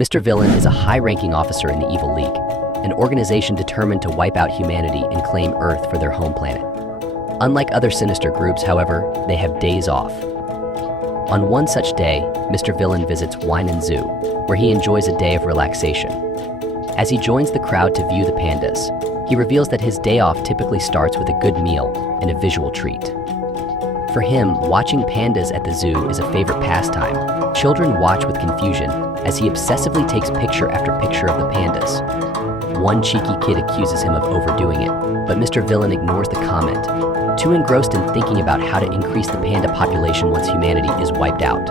Mr. Villain is a high-ranking officer in the Evil League, an organization determined to wipe out humanity and claim Earth for their home planet. Unlike other sinister groups, however, they have days off. On one such day, Mr. Villain visits Wine and Zoo, where he enjoys a day of relaxation. As he joins the crowd to view the pandas, he reveals that his day off typically starts with a good meal and a visual treat. For him, watching pandas at the zoo is a favorite pastime. Children watch with confusion as he obsessively takes picture after picture of the pandas. One cheeky kid accuses him of overdoing it, but Mr. Villain ignores the comment, too engrossed in thinking about how to increase the panda population once humanity is wiped out.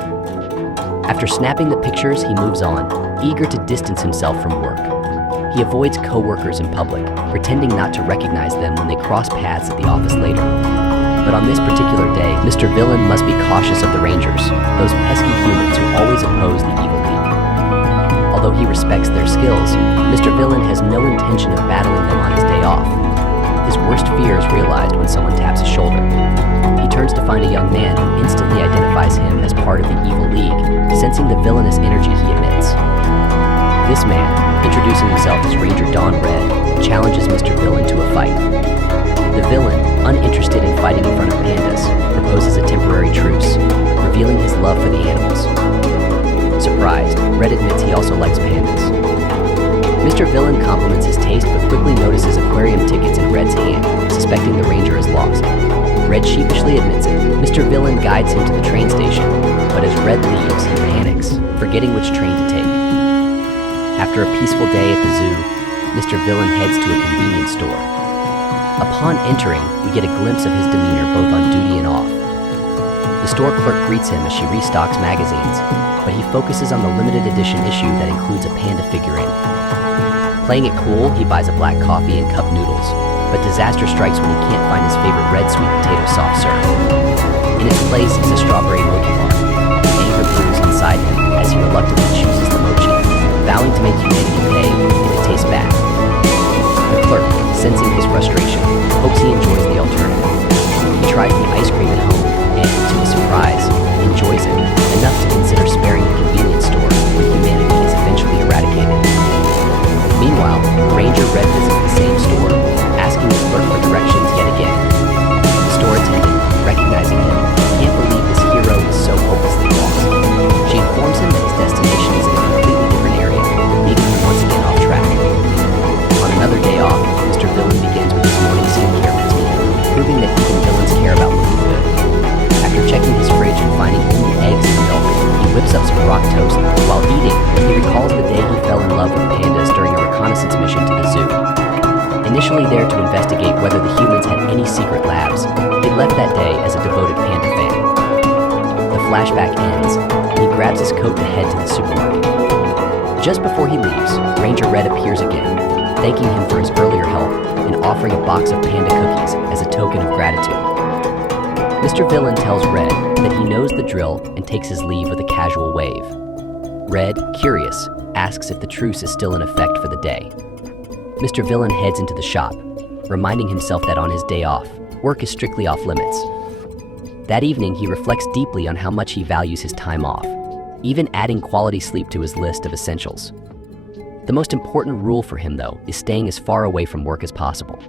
After snapping the pictures, he moves on, eager to distance himself from work. He avoids co-workers in public, pretending not to recognize them when they cross paths at the office later. But on this particular day, Mr. Villain must be cautious of the Rangers, those pesky humans who always oppose the Evil League. Although he respects their skills, Mr. Villain has no intention of battling them on his day off. His worst fear is realized when someone taps his shoulder. He turns to find a young man who instantly identifies him as part of the Evil League, sensing the villainous energy he emits. This man, introducing himself as Ranger Dawn Red, challenges Mr. Villain to a fight. The villain, uninterested in fighting in front of pandas, proposes a temporary truce, revealing his love for the animals. Surprised, Red admits he also likes pandas. Mr. Villain compliments his taste but quickly notices aquarium tickets in Red's hand, suspecting the Ranger is lost. Red sheepishly admits it. Mr. Villain guides him to the train station, but as Red leaves, he panics, forgetting which train to take. After a peaceful day at the zoo, Mr. Villain heads to a convenience store. Upon entering, we get a glimpse of his demeanor both on duty and off. The store clerk greets him as she restocks magazines, but he focuses on the limited edition issue that includes a panda figurine. Playing it cool, he buys a black coffee and cup noodles, but disaster strikes when he can't find his favorite red sweet potato soft serve. In its place is a strawberry mochi bar. Anger brews inside him as he reluctantly chooses the mochi, vowing to make humanity pay if it tastes bad. The clerk, sensing his frustration, hopes he enjoys the alternative. He tries the ice cream at home and, to his surprise, enjoys it, enough to consider sparing the convenience store when humanity is eventually eradicated. Meanwhile, Ranger Red visits the same store, asking the clerk for directions yet again. The store attendant, recognizing him, can't believe this hero is so hopelessly lost. She informs him that his destination is in a completely different area, making him once again off track. On another day off, Mr. Villain begins with his morning skincare routine, proving that even villains care about looking good. After checking his fridge and finding only eggs and milk, he whips up some rock toast. While eating, he recalls the day he fell in love with pandas during a reconnaissance mission to the zoo. Initially there to investigate whether the humans had any secret labs, he left that day as a devoted panda fan. The flashback ends, and he grabs his coat to head to the supermarket. Just before he leaves, Ranger Red appears again, thanking him for his earlier help and offering a box of panda cookies as a token of gratitude. Mr. Villain tells Red that he knows the drill and takes his leave with a casual wave. Red, curious, asks if the truce is still in effect for the day. Mr. Villain heads into the shop, reminding himself that on his day off, work is strictly off limits. That evening, he reflects deeply on how much he values his time off, even adding quality sleep to his list of essentials. The most important rule for him, though, is staying as far away from work as possible.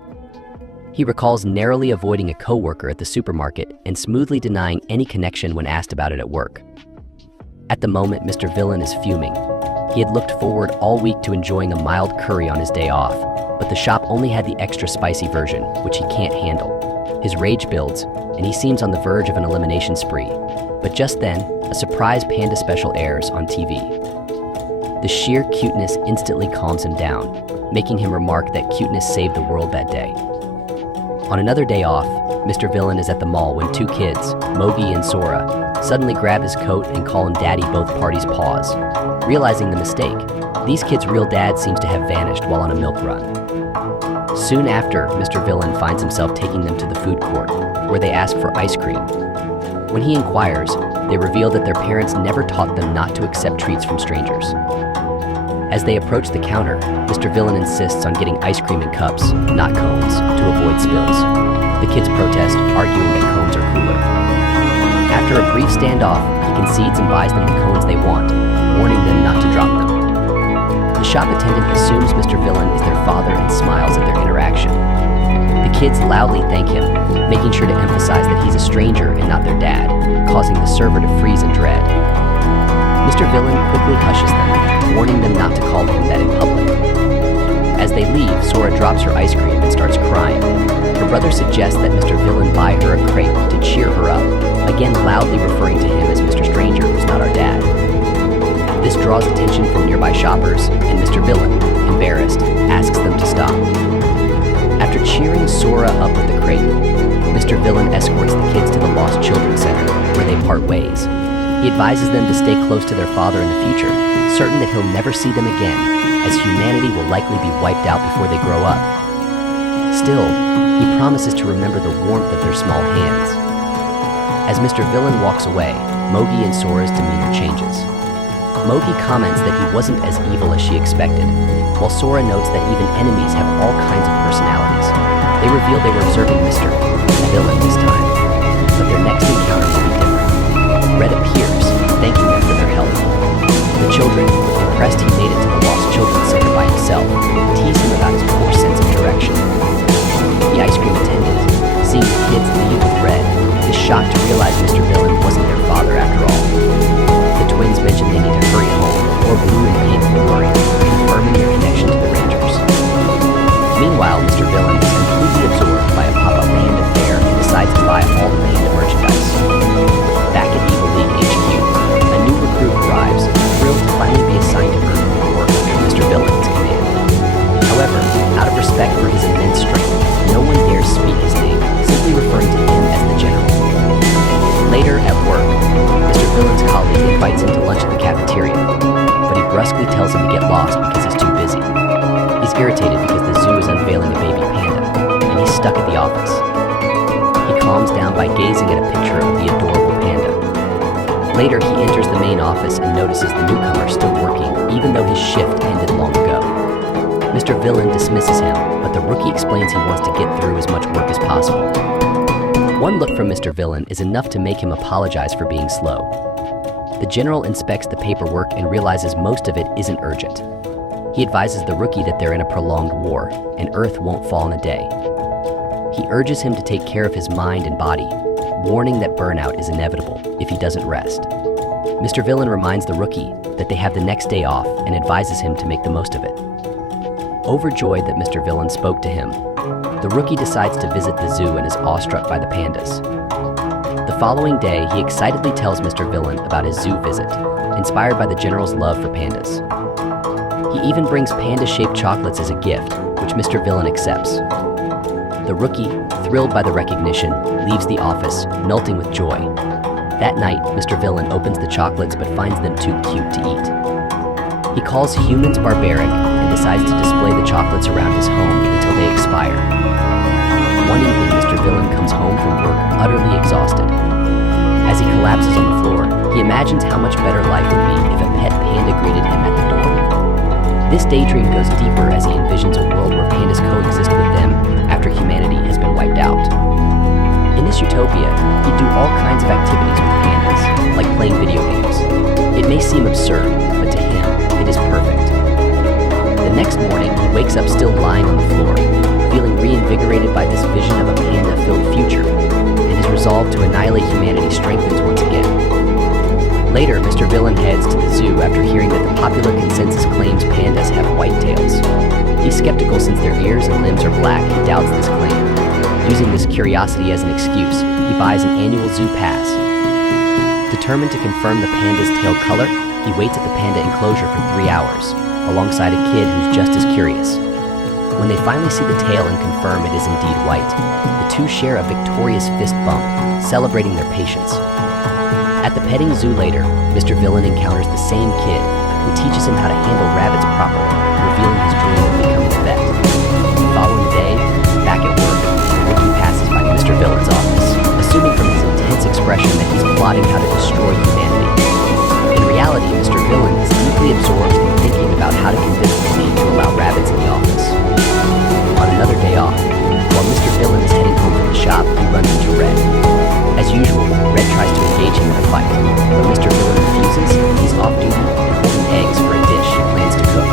He recalls narrowly avoiding a co-worker at the supermarket and smoothly denying any connection when asked about it at work. At the moment, Mr. Villain is fuming. He had looked forward all week to enjoying a mild curry on his day off, but the shop only had the extra spicy version, which he can't handle. His rage builds, and he seems on the verge of an elimination spree. But just then, a surprise panda special airs on TV. The sheer cuteness instantly calms him down, making him remark that cuteness saved the world that day. On another day off, Mr. Villain is at the mall when two kids, Mogi and Sora, suddenly grab his coat and call him Daddy. Both parties pause, realizing the mistake. These kids' real dad seems to have vanished while on a milk run. Soon after, Mr. Villain finds himself taking them to the food court, where they ask for ice cream. When he inquires, they reveal that their parents never taught them not to accept treats from strangers. As they approach the counter, Mr. Villain insists on getting ice cream in cups, not cones, to avoid spills. The kids protest, arguing that cones are cooler. After a brief standoff, he concedes and buys them the cones they want, warning them not to drop them. shop attendant assumes Mr. Villain is their father and smiles at their interaction. The kids loudly thank him, making sure to emphasize that he's a stranger and not their dad, causing the server to freeze in dread. Mr. Villain quickly hushes them, warning them not to call him that in public. As they leave, Sora drops her ice cream and starts crying. Her brother suggests that Mr. Villain buy her a crepe to cheer her up, again loudly referring to him as Mr. Stranger, who's not our dad. This draws attention from nearby shoppers, and Mr. Villain, embarrassed, asks them to stop. After cheering Sora up with the crepe, Mr. Villain escorts the kids to the Lost Children's Center, where they part ways. He advises them to stay close to their father in the future, certain that he'll never see them again, as humanity will likely be wiped out before they grow up. Still, he promises to remember the warmth of their small hands. As Mr. Villain walks away, Mogi and Sora's demeanor changes. Mogi comments that he wasn't as evil as she expected, while Sora notes that even enemies have all kinds of personalities. They reveal they were observing Mr. Villain this time, but their next encounter will be different. Red appears, thanking them for their help. The children, impressed he made it to the Lost Children's Center by himself, tease him about his poor sense of direction. The ice cream attendant, seeing the kids leave with Red, is shocked to realize Mr. Villain wasn't their father after all. The twins mention they need to hurry home, or Blue and Pink will worry, confirming their connection to the Rangers. Meanwhile, Mr. Villain is completely absorbed by a pop-up panda fair and decides to buy all the panda merchandise. Back at Evil League HQ, a new recruit arrives, thrilled to finally be assigned to Earth and work under Mr. Villain's command. However, out of respect for his immense strength, no one dares speak his name, simply referring to him as the General. Later, at work, Mr. Villain's colleague invites him to lunch at the cafeteria, but he brusquely tells him to get lost because he's too busy. He's irritated because the zoo is unveiling a baby panda, and he's stuck at the office. He calms down by gazing at a picture of the adorable panda. Later, he enters the main office and notices the newcomer still working, even though his shift ended long ago. Mr. Villain dismisses him, but the rookie explains he wants to get through as much work as possible. One look from Mr. Villain is enough to make him apologize for being slow. The general inspects the paperwork and realizes most of it isn't urgent. He advises the rookie that they're in a prolonged war, and Earth won't fall in a day. He urges him to take care of his mind and body, warning that burnout is inevitable if he doesn't rest. Mr. Villain reminds the rookie that they have the next day off and advises him to make the most of it. Overjoyed that Mr. Villain spoke to him, the rookie decides to visit the zoo and is awestruck by the pandas. The following day, he excitedly tells Mr. Villain about his zoo visit, inspired by the general's love for pandas. He even brings panda-shaped chocolates as a gift, which Mr. Villain accepts. The rookie, thrilled by the recognition, leaves the office, melting with joy. That night, Mr. Villain opens the chocolates but finds them too cute to eat. He calls humans barbaric and decides to display the chocolates around his home until they expire. One evening, Mr. Villain comes home from work utterly exhausted. As he collapses on the floor, he imagines how much better life would be if a pet panda greeted him at the door. This daydream goes deeper as he envisions a world where pandas coexist with them after humanity has been wiped out. In this utopia, he'd do all kinds of activities with pandas, like playing video games. It may seem absurd, but to him, it is perfect. The next morning, he wakes up still lying on the floor, feeling reinvigorated by this vision of a panda-filled future, and his resolve to annihilate humanity strengthens once again. Later, Mr. Villain heads to the zoo after hearing that the popular consensus claims pandas have white tails. He's skeptical since their ears and limbs are black and doubts this claim. Using this curiosity as an excuse, he buys an annual zoo pass. Determined to confirm the panda's tail color, he waits at the panda enclosure for 3 hours, alongside a kid who's just as curious. When they finally see the tail and confirm it is indeed white, the two share a victorious fist bump, celebrating their patience. At the petting zoo later, Mr. Villain encounters the same kid, who teaches him how to handle rabbits properly, revealing his dream of becoming a vet. The following day, back at work, the rookie passes by Mr. Villain's office, assuming from his intense expression that he's plotting how to destroy humanity. In reality, Mr. Villain is deeply absorbed in thinking about how to convince the team to allow rabbits in the office. On another day off, while Mr. Villain is heading home from the shop, he runs into Red. As usual, Red tries to engage him in a fight, but Mr. Villain refuses. He's off duty and holding eggs for a dish he plans to cook.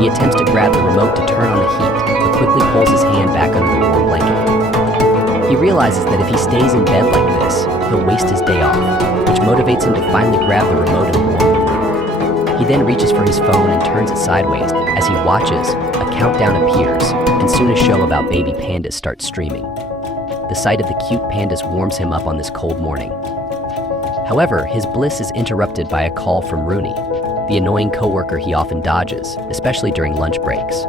He attempts to grab the remote to turn on the heat, but quickly pulls his hand back under the warm blanket. He realizes that if he stays in bed like this, he'll waste his day off, which motivates him to finally grab the remote and warm the room. He then reaches for his phone and turns it sideways. As he watches, a countdown appears, and soon a show about baby pandas starts streaming. The sight of the cute pandas warms him up on this cold morning. However, his bliss is interrupted by a call from Rooney, the annoying coworker he often dodges, especially during lunch breaks.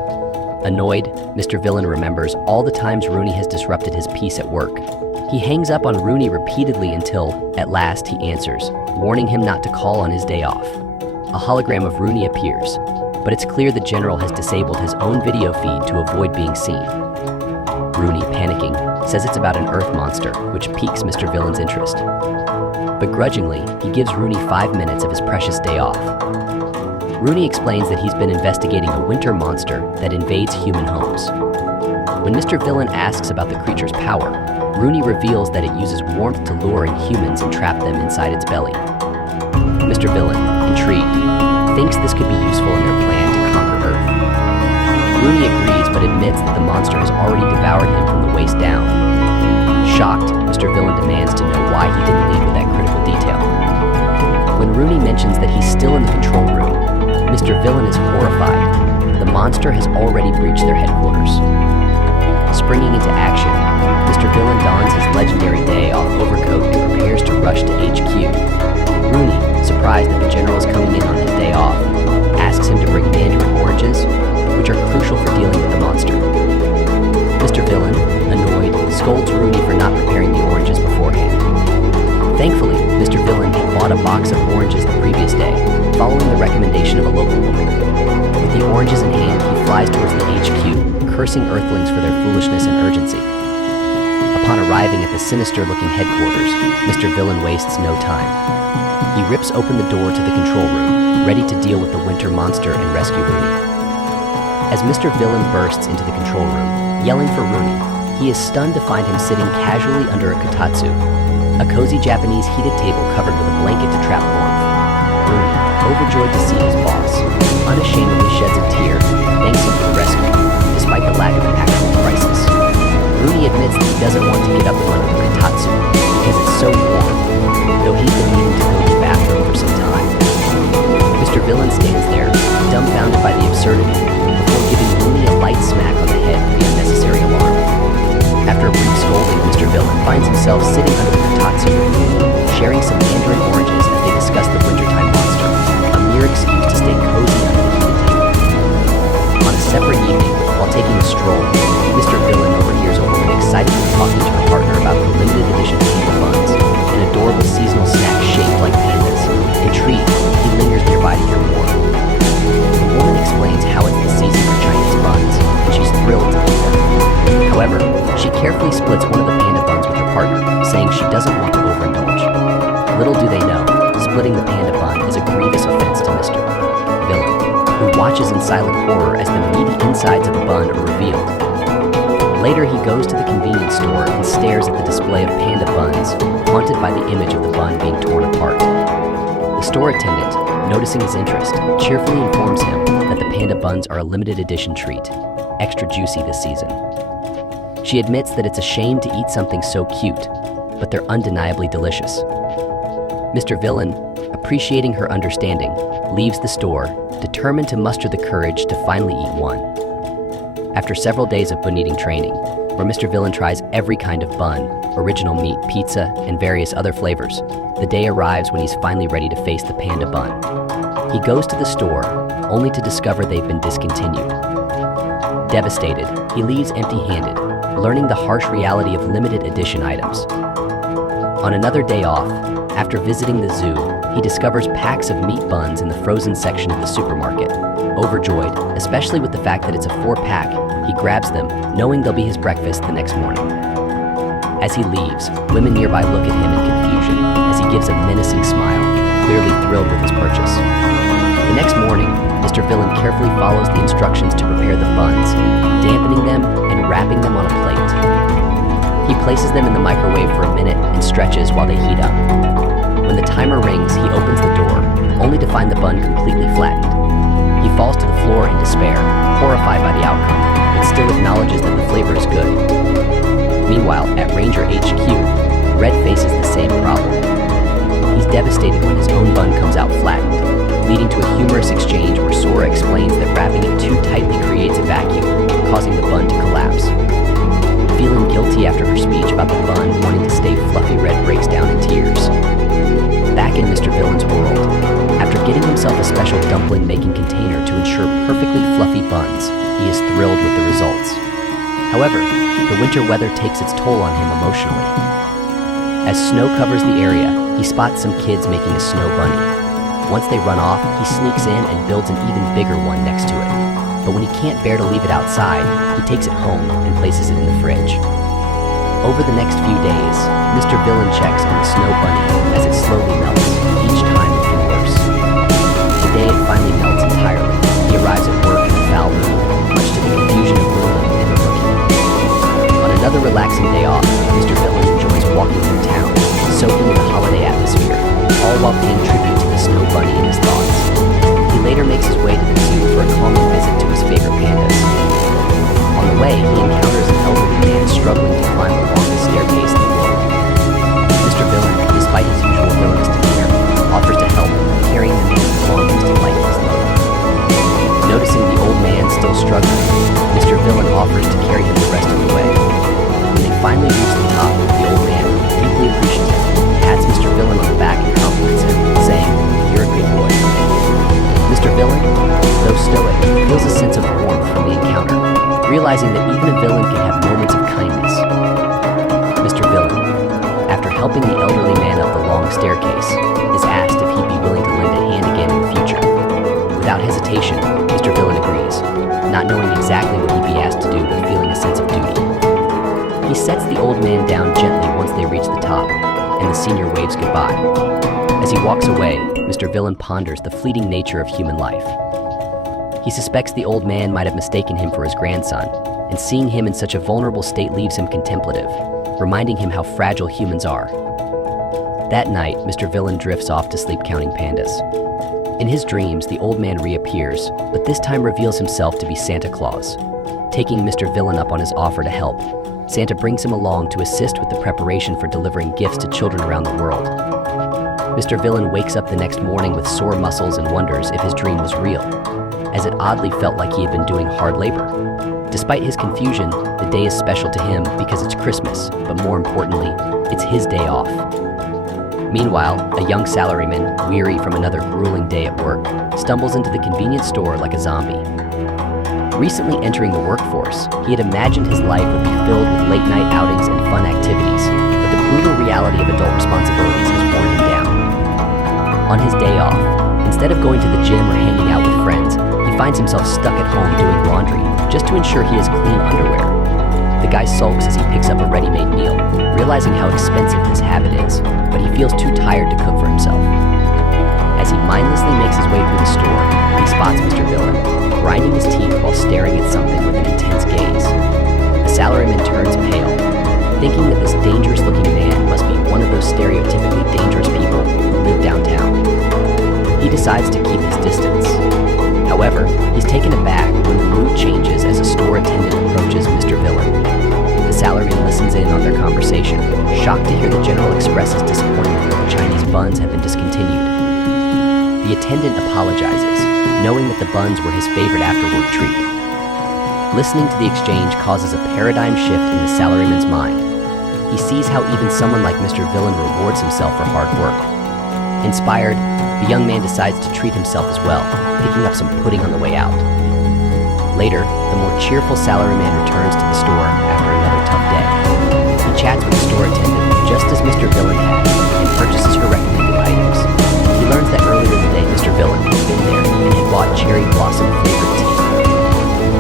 Annoyed, Mr. Villain remembers all the times Rooney has disrupted his peace at work. He hangs up on Rooney repeatedly until, at last, he answers, warning him not to call on his day off. A hologram of Rooney appears, but it's clear the general has disabled his own video feed to avoid being seen. Rooney, panicking, says it's about an Earth monster, which piques Mr. Villain's interest. Begrudgingly, he gives Rooney 5 minutes of his precious day off. Rooney explains that he's been investigating a winter monster that invades human homes. When Mr. Villain asks about the creature's power, Rooney reveals that it uses warmth to lure in humans and trap them inside its belly. Mr. Villain, intrigued, thinks this could be useful in their plan to conquer Earth. Rooney agrees but admits that the monster has already devoured him from the waist down. Shocked, Mr. Villain demands to know why he didn't lead with that critical detail. When Rooney mentions that he's still in the control room, Mr. Villain is horrified. The monster has already breached their headquarters. Springing into action, Mr. Villain dons his legendary day-off overcoat and prepares to rush to HQ. Rooney, surprised that the general is coming in on his day off, asks him to bring mandarin oranges, which are crucial for dealing with the monster. Mr. Villain, annoyed, scolds Rooney for not preparing the oranges beforehand. Thankfully, Mr. Villain had bought a box of oranges the previous day, following the recommendation of a local woman. With the oranges in hand, he flies towards the HQ, cursing Earthlings for their foolishness and urgency. Upon arriving at the sinister-looking headquarters, Mr. Villain wastes no time. He rips open the door to the control room, ready to deal with the winter monster and rescue Rooney. As Mr. Villain bursts into the control room, yelling for Rooney, he is stunned to find him sitting casually under a kotatsu, a cozy Japanese heated table covered with a blanket to trap warmth. Rooney, overjoyed to see his boss, unashamedly sheds a tear and thanks him for the rescue, despite the lack of an actual crisis. Rooney admits that he doesn't want to get up from under the kotatsu because it's so warm, though he's been needing to go to the bathroom for some time. Mr. Villain stands there, dumbfounded by the absurdity, before giving Rooney a light smack on the head for the unnecessary alarm. After a brief scolding, Mr. Villain finds himself sitting under the kotatsu, sharing some mandarin oranges as they discuss the wintertime monster, a mere excuse to stay cozy under the heated table. On a separate evening, while taking a stroll, Mr. Villain overhears a woman excitedly talking to her partner about the limited edition panda buns, an adorable seasonal snack shaped like pandas. Intrigued, he lingers nearby to hear more. The woman explains how it's the season for Chinese buns, and she's thrilled to eat them. However, she carefully splits one of the panda buns with her partner, saying she doesn't want to overindulge. Little do they know, splitting the panda bun is a grievous offense to Mr. Villain, who watches in silent horror as the meaty insides of the bun are revealed. Later, he goes to the convenience store and stares at the display of panda buns, haunted by the image of the bun being torn apart. The store attendant, noticing his interest, cheerfully informs him that the panda buns are a limited edition treat, extra juicy this season. She admits that it's a shame to eat something so cute, but they're undeniably delicious. Mr. Villain, appreciating her understanding, leaves the store, determined to muster the courage to finally eat one. After several days of bun-eating training, where Mr. Villain tries every kind of bun, original meat, pizza, and various other flavors, the day arrives when he's finally ready to face the panda bun. He goes to the store, only to discover they've been discontinued. Devastated, he leaves empty-handed, learning the harsh reality of limited edition items. On another day off, after visiting the zoo, he discovers packs of meat buns in the frozen section of the supermarket. Overjoyed, especially with the fact that it's a 4-pack, he grabs them, knowing they'll be his breakfast the next morning. As he leaves, women nearby look at him in confusion as he gives a menacing smile, clearly thrilled with his purchase. The next morning, Mr. Villain carefully follows the instructions to prepare the buns, dampening them and wrapping them on a plate. He places them in the microwave for a minute and stretches while they heat up. When the timer rings, he opens the door, only to find the bun completely flattened. He falls to the floor in despair, horrified by the outcome, but still acknowledges that the flavor is good. Meanwhile, at Ranger HQ, Red faces the same problem. He's devastated when his own bun comes out flattened, leading to a humorous exchange where Sora explains that wrapping it too tightly creates a vacuum, causing the bun to collapse. Feeling guilty after her speech about the bun wanting to stay fluffy, Red breaks down in tears. Back in Mr. Villain's world, after getting himself a special dumpling-making container to ensure perfectly fluffy buns, he is thrilled with the results. However, the winter weather takes its toll on him emotionally. As snow covers the area, he spots some kids making a snow bunny. Once they run off, he sneaks in and builds an even bigger one next to it. But when he can't bear to leave it outside, he takes it home and places it in the fridge. Over the next few days, Mr. Villain checks on the snow bunny as it slowly melts, each time looking worse. Today it finally melts entirely. He arrives at work in a foul mood, much to the confusion of Luna and the rookie. On another relaxing day off, Mr. Villain enjoys walking through town, soaking in the holiday atmosphere, all while paying tribute to the snow bunny in his thoughts. He later makes his way to the zoo for a calming visit to his favorite pandas. On the way, he encounters an elderly man struggling to climb the longest staircase in the world. Mr. Villain, despite his usual villainous demeanor, offers to help, carrying the man's belongings to lighten his load. Noticing the old man still struggling, Mr. Villain offers to carry him the rest of the way. When they finally reach the top, the old man, deeply appreciative, pats Mr. Villain on the back and compliments him, saying, "You're a good boy." Mr. Villain, though stoic, feels a sense of warmth from the encounter, realizing that even a villain can have moments of kindness. Mr. Villain, after helping the elderly man up the long staircase, is asked if he'd be willing to lend a hand again in the future. Without hesitation, Mr. Villain agrees, not knowing exactly what he'd be asked to do but feeling a sense of duty. He sets the old man down gently once they reach the top, and the senior waves goodbye. As he walks away, Mr. Villain ponders the fleeting nature of human life. He suspects the old man might have mistaken him for his grandson, and seeing him in such a vulnerable state leaves him contemplative, reminding him how fragile humans are. That night, Mr. Villain drifts off to sleep counting pandas. In his dreams, the old man reappears, but this time reveals himself to be Santa Claus. Taking Mr. Villain up on his offer to help, Santa brings him along to assist with the preparation for delivering gifts to children around the world. Mr. Villain wakes up the next morning with sore muscles and wonders if his dream was real, as it oddly felt like he had been doing hard labor. Despite his confusion, the day is special to him because it's Christmas, but more importantly, it's his day off. Meanwhile, a young salaryman, weary from another grueling day at work, stumbles into the convenience store like a zombie. Recently entering the workforce, he had imagined his life would be filled with late-night outings and fun activities, but the brutal reality of adult responsibilities has worn him down. On his day off, instead of going to the gym or hanging out with friends, he finds himself stuck at home doing laundry, just to ensure he has clean underwear. The guy sulks as he picks up a ready-made meal, realizing how expensive this habit is, but he feels too tired to cook for himself. As he mindlessly makes his way through the store, he spots Mr. Villain, grinding his teeth while staring at something with an intense gaze. The salaryman turns pale, thinking that this dangerous-looking man must be one of those stereotypically dangerous people who live downtown. He decides to keep his distance. However, he's taken aback when the mood changes as a store attendant approaches Mr. Villain. The salaryman listens in on their conversation, shocked to hear the general expresses disappointment that the Chinese buns have been discontinued. The attendant apologizes, knowing that the buns were his favorite after-work treat. Listening to the exchange causes a paradigm shift in the salaryman's mind. He sees how even someone like Mr. Villain rewards himself for hard work. Inspired, the young man decides to treat himself as well, picking up some pudding on the way out. Later, the more cheerful salaryman returns to the store after another tough day. He chats with the store attendant just as Mr. Villain had and purchases her recommended items. He learns that earlier in the day Mr. Villain had been there and had bought cherry blossom flavored tea.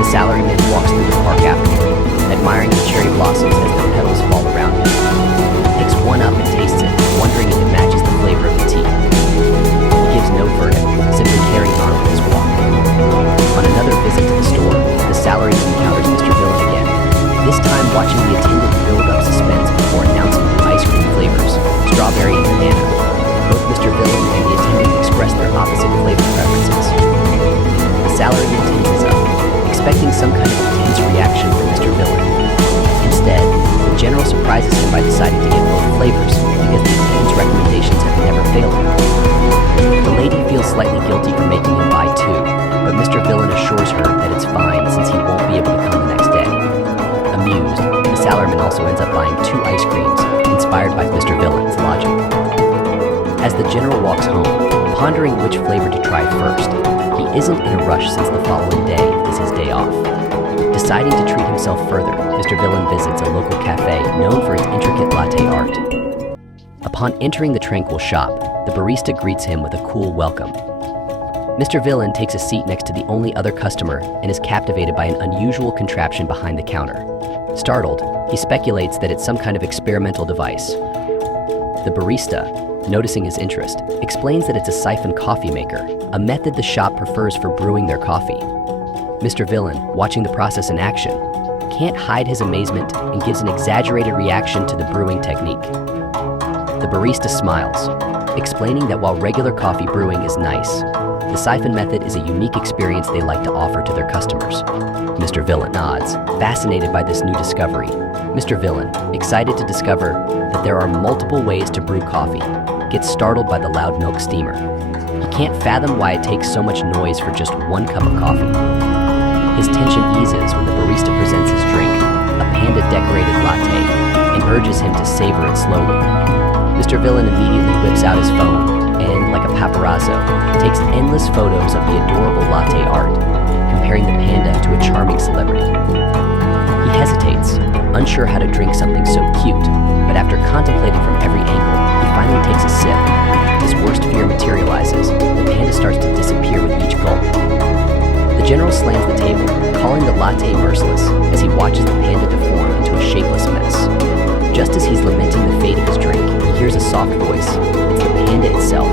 The salaryman walks through the park afterward, admiring the cherry blossoms as their petals fall around him. He picks one up and tastes it, wondering if it matches the flavor of the tea. He gives no verdict, simply carrying on with his walk. On another visit to the store, the salaryman encounters Mr. Villain again, this time watching the attendant build up suspense before announcing new ice cream flavors, strawberry and banana. Both Mr. Villain and the attendant express their opposite flavor preferences. The salaryman expecting some kind of intense reaction from Mr. Villain. Instead, the general surprises him by deciding to get both flavors because the attendant's recommendations have never failed him. The lady feels slightly guilty for making him buy two, but Mr. Villain assures her that it's fine since he won't be able to come the next day. Amused, the salaryman also ends up buying 2 ice creams, inspired by Mr. Villain's logic. As the general walks home, pondering which flavor to try first, he isn't in a rush since the following day is his day off. Deciding to treat himself further, Mr. Villain visits a local cafe known for its intricate latte art. Upon entering the tranquil shop, the barista greets him with a cool welcome. Mr. Villain takes a seat next to the only other customer and is captivated by an unusual contraption behind the counter. Startled, he speculates that it's some kind of experimental device. The barista, noticing his interest, explains that it's a siphon coffee maker, a method the shop prefers for brewing their coffee. Mr. Villain, watching the process in action, can't hide his amazement and gives an exaggerated reaction to the brewing technique. The barista smiles, explaining that while regular coffee brewing is nice, the siphon method is a unique experience they like to offer to their customers. Mr. Villain nods, fascinated by this new discovery. Mr. Villain, excited to discover that there are multiple ways to brew coffee, gets startled by the loud milk steamer. He can't fathom why it takes so much noise for just 1 cup of coffee. His tension eases when the barista presents his drink, a panda-decorated latte, and urges him to savor it slowly. Mr. Villain immediately whips out his phone and, like a paparazzo, takes endless photos of the adorable latte art, comparing the panda to a charming celebrity. He hesitates, unsure how to drink something so cute, but after contemplating from every angle, he finally takes a sip. His worst fear materializes. The panda starts to disappear with each gulp. The general slams the table, calling the latte merciless as he watches the panda deform into a shapeless mess. Just as he's lamenting the fate of his drink, he hears a soft voice. It's the panda itself,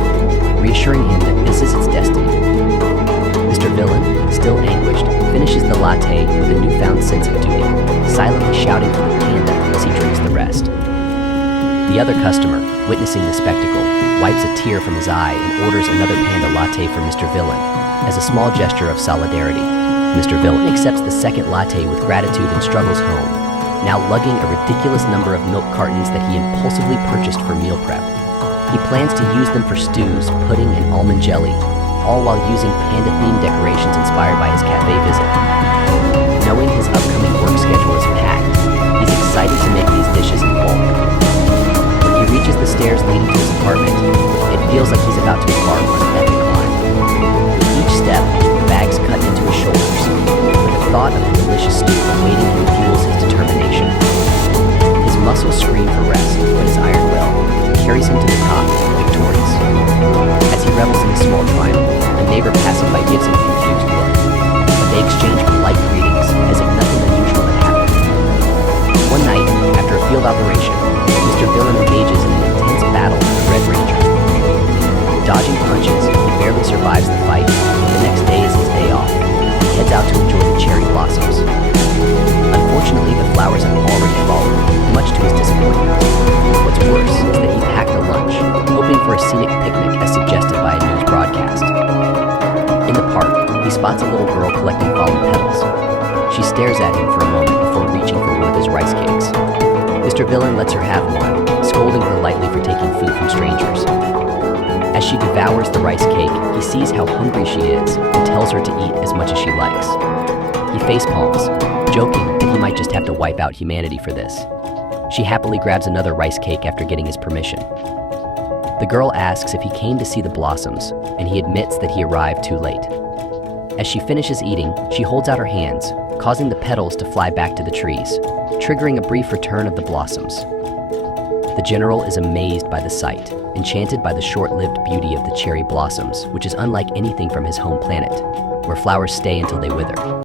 reassuring him that this is its destiny. Mr. Villain, still anguished, finishes the latte with a newfound sense of duty, silently shouting for the panda as he drinks the rest. The other customer, witnessing the spectacle, wipes a tear from his eye and orders another panda latte for Mr. Villain, as a small gesture of solidarity. Mr. Villain accepts the second latte with gratitude and struggles home, now lugging a ridiculous number of milk cartons that he impulsively purchased for meal prep. He plans to use them for stews, pudding, and almond jelly, all while using panda-themed decorations inspired by his cafe visit. Knowing his upcoming work schedule is packed, he's excited to make these dishes in bulk. When he reaches the stairs leading to his apartment, it feels like he's about to embark on an epic climb. With each step, the bags cut into his shoulders, but the thought of the delicious stew awaiting him fuels his determination. His muscles scream for rest, but his iron will carries him to the top, victorious. As he revels in a small triumph, a neighbor passing by gives him a confused look, but they exchange polite greetings as if nothing unusual had happened. One night, after a field operation, Mr. Villain engages in an intense battle with the Red Ranger. Dodging punches, he barely survives the fight. The next day is his day off. He heads out to enjoy the cherry blossoms. Unfortunately, the flowers have already fallen, much to his disappointment. What's worse is that he packed a lunch, hoping for a scenic picnic as suggested by a news broadcast. In the park, he spots a little girl collecting fallen petals. She stares at him for a moment before reaching for one of his rice cakes. Mr. Villain lets her have one, scolding her lightly for taking food from strangers. As she devours the rice cake, he sees how hungry she is and tells her to eat as much as she likes. He facepalms, joking that he might just have to wipe out humanity for this. She happily grabs another rice cake after getting his permission. The girl asks if he came to see the blossoms, and he admits that he arrived too late. As she finishes eating, she holds out her hands, causing the petals to fly back to the trees, triggering a brief return of the blossoms. The general is amazed by the sight, enchanted by the short-lived beauty of the cherry blossoms, which is unlike anything from his home planet, where flowers stay until they wither.